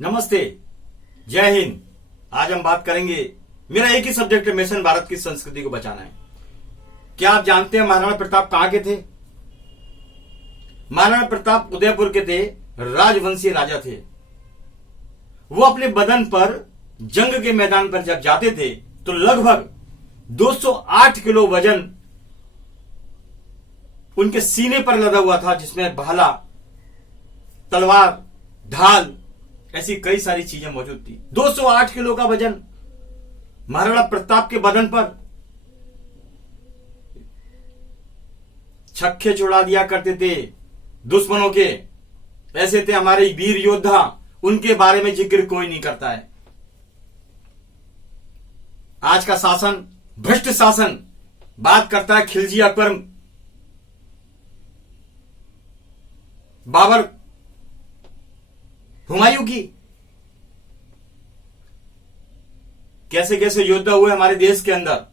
नमस्ते, जय हिंद। आज हम बात करेंगे, मेरा एक ही सब्जेक्ट है, मिशन भारत की संस्कृति को बचाना है। क्या आप जानते हैं महाराणा प्रताप कहां के थे? महाराणा प्रताप उदयपुर के थे, राजवंशीय राजा थे। वो अपने बदन पर जंग के मैदान पर जब जाते थे तो लगभग 208 किलो वजन उनके सीने पर लदा हुआ था, जिसमें भाला, तलवार, ढाल, ऐसी कई सारी चीजें मौजूद थी। 208 किलो का वजन महाराणा प्रताप के बदन पर। छक्के छुड़ा दिया करते थे दुश्मनों के, ऐसे थे हमारे वीर योद्धा। उनके बारे में जिक्र कोई नहीं करता है। आज का शासन भ्रष्ट शासन बात करता है खिलजी, अकबर, बाबर, हुमायूं की। कैसे कैसे योद्धा हुए हमारे देश के अंदर।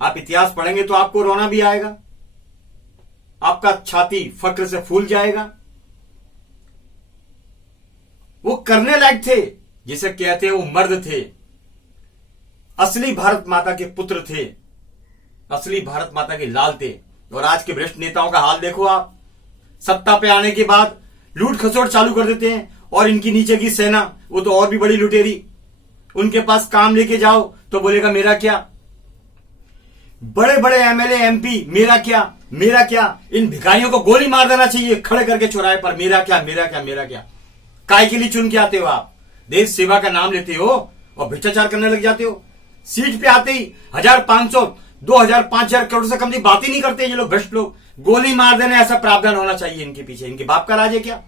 आप इतिहास पढ़ेंगे तो आपको रोना भी आएगा, आपका छाती फक्र से फूल जाएगा। वो करने लायक थे, जिसे कहते हैं वो मर्द थे, असली भारत माता के पुत्र थे, असली भारत माता के लाल थे। और आज के भ्रष्ट नेताओं का हाल देखो आप। सत्ता पे आने के बाद लूट खसोट चालू कर देते हैं, और इनकी नीचे की सेना वो तो और भी बड़ी लुटेरी। उनके पास काम लेके जाओ तो बोलेगा मेरा क्या। बड़े बड़े एमएलए एमपी, मेरा क्या, मेरा क्या। इन भिखारियों को गोली मार देना चाहिए खड़े करके चौराहे पर। मेरा क्या, मेरा क्या, मेरा क्या। काय के लिए चुन के आते हो आप? देश सेवा का नाम लेते हो और भ्रष्टाचार करने लग जाते हो। सीट पे आते ही 1500, 2000, 5000 करोड़ से कम की बात ही नहीं करते ये लोग, भ्रष्ट लोग। गोली मार देना ऐसा प्रावधान होना चाहिए इनके पीछे। इनके बाप का राज है क्या?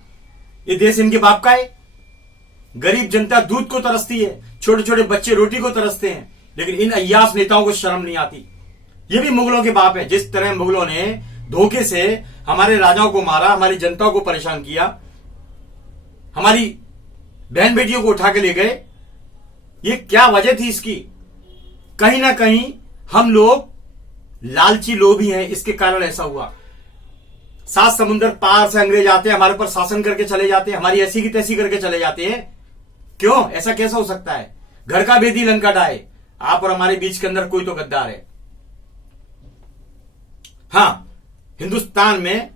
ये देश इनके बाप का है? गरीब जनता दूध को तरसती है, छोटे छोटे बच्चे रोटी को तरसते हैं, लेकिन इन अय्यास नेताओं को शर्म नहीं आती। ये भी मुगलों के बाप है। जिस तरह मुगलों ने धोखे से हमारे राजाओं को मारा, हमारी जनता को परेशान किया, हमारी बहन बेटियों को उठा के ले गए, ये क्या वजह थी इसकी? कहीं ना कहीं हम लोग लालची लोभी हैं, इसके कारण ऐसा हुआ। 7 समुंदर पार से अंग्रेज आते हैं, हमारे ऊपर शासन करके चले जाते हैं, हमारी ऐसी की तैसी करके चले जाते हैं। क्यों? ऐसा कैसा हो सकता है? घर का भेदी लंका ढाए। आप और हमारे बीच के अंदर कोई तो गद्दार है। हां, हिंदुस्तान में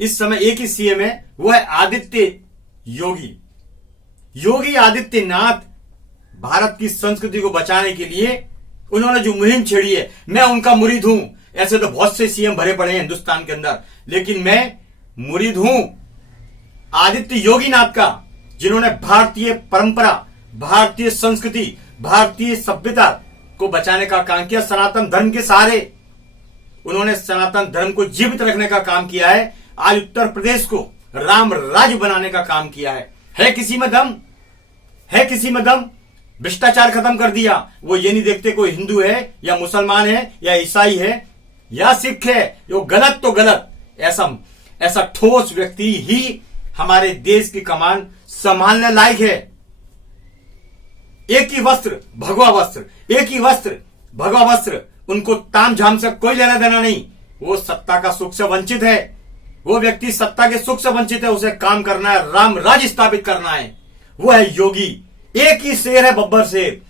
इस समय एक ही सीएम है, वो है आदित्य योगी। योगी आदित्यनाथ भारत की संस्कृति को बचाने के लिए उन्होंने जो मुहिम छेड़ी है, मैं उनका मुरीद हूं। ऐसे तो बहुत से सीएम भरे पड़े हैं हिंदुस्तान के अंदर, लेकिन मैं मुरीद हूं आदित्य योगीनाथ का, जिन्होंने भारतीय परंपरा, भारतीय संस्कृति, भारतीय सभ्यता को बचाने का काम किया। सनातन धर्म के सहारे उन्होंने सनातन धर्म को जीवित रखने का काम किया है। आज उत्तर प्रदेश को राम राज्य बनाने का काम किया है किसी में दम? है किसी में दम? भ्रष्टाचार खत्म कर दिया। वो ये नहीं देखते कोई हिंदू है या मुसलमान है या ईसाई है या सिख है, वो गलत तो गलत। ऐसा ठोस व्यक्ति ही हमारे देश की कमान संभालने लायक है। एक ही वस्त्र भगवा वस्त्र, एक ही वस्त्र भगवा वस्त्र, उनको ताम झाम से कोई लेना देना नहीं। वो सत्ता का सुख से वंचित है, वो व्यक्ति सत्ता के सुख से वंचित है। उसे काम करना है, राम राज्य स्थापित करना है। वो है योगी। एक ही शेर है, बब्बर शेर,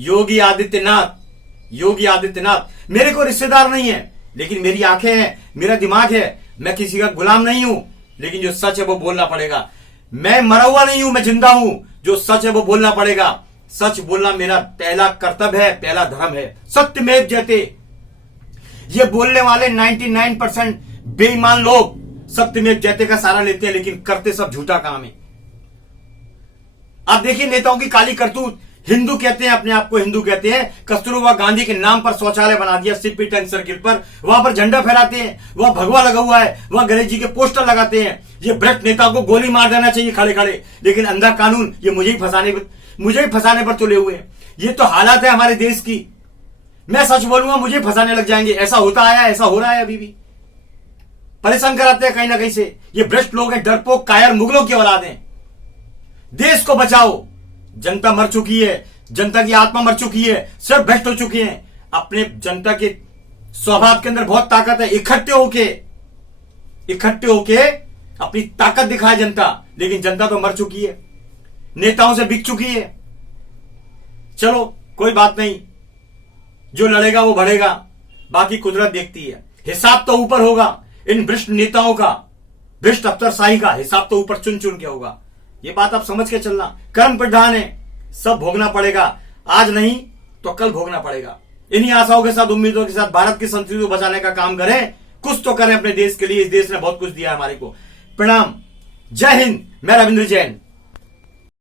योगी आदित्यनाथ। योगी आदित्यनाथ मेरे को रिश्तेदार नहीं है, लेकिन मेरी आंखें हैं, मेरा दिमाग है। मैं किसी का गुलाम नहीं हूं, लेकिन जो सच है वो बोलना पड़ेगा। मैं मरा हुआ नहीं हूं, मैं जिंदा हूं। जो सच है वो बोलना पड़ेगा। सच बोलना मेरा पहला कर्तव्य है, पहला धर्म है। सत्यमेव जयते। ये बोलने वाले 99% बेईमान लोग सत्यमेव जयते का सहारा लेते हैं, लेकिन करते सब झूठा काम है। आप देखिए नेताओं की काली करतूत। हिंदू कहते हैं, अपने आप को हिंदू कहते हैं, कस्तूरबा गांधी के नाम पर शौचालय बना दिया सीपी टैंक सर्किल पर, वहां पर झंडा फहराते हैं, वहां भगवा लगा हुआ है, वहां गणेश जी के पोस्टर लगाते हैं। ये भ्रष्ट नेता को गोली मार देना चाहिए खड़े खड़े, लेकिन अंधा कानून ये मुझे ही फंसाने पर तुले हुए हैं। ये तो हालात है हमारे देश की। मैं सच बोलूंगा मुझे फंसाने लग जाएंगे। ऐसा होता आया, ऐसा हो रहा है, अभी भी परेशान कराते हैं कहीं ना कहीं से। ये भ्रष्ट लोग हैं, डरपोक कायर मुगलों की औलाद हैं। देश को बचाओ। जनता मर चुकी है, जनता की आत्मा मर चुकी है, सब भ्रष्ट हो चुके हैं। अपने जनता के स्वभाव के अंदर बहुत ताकत है। इकट्ठे होके अपनी ताकत दिखाए जनता, लेकिन जनता तो मर चुकी है, नेताओं से बिक चुकी है। चलो कोई बात नहीं, जो लड़ेगा वो बढ़ेगा, बाकी कुदरत देखती है। हिसाब तो ऊपर होगा, इन भ्रष्ट नेताओं का, भ्रष्ट अफसरशाही का हिसाब तो ऊपर चुन चुन के होगा। ये बात आप समझ के चलना। कर्म प्रधान है, सब भोगना पड़ेगा, आज नहीं तो कल भोगना पड़ेगा। इन्हीं आशाओं के साथ, उम्मीदों के साथ भारत की संस्कृति को बचाने का काम करें, कुछ तो करें अपने देश के लिए। इस देश ने बहुत कुछ दिया हमारे को। प्रणाम, जय हिंद। मैं रविंद्र जैन।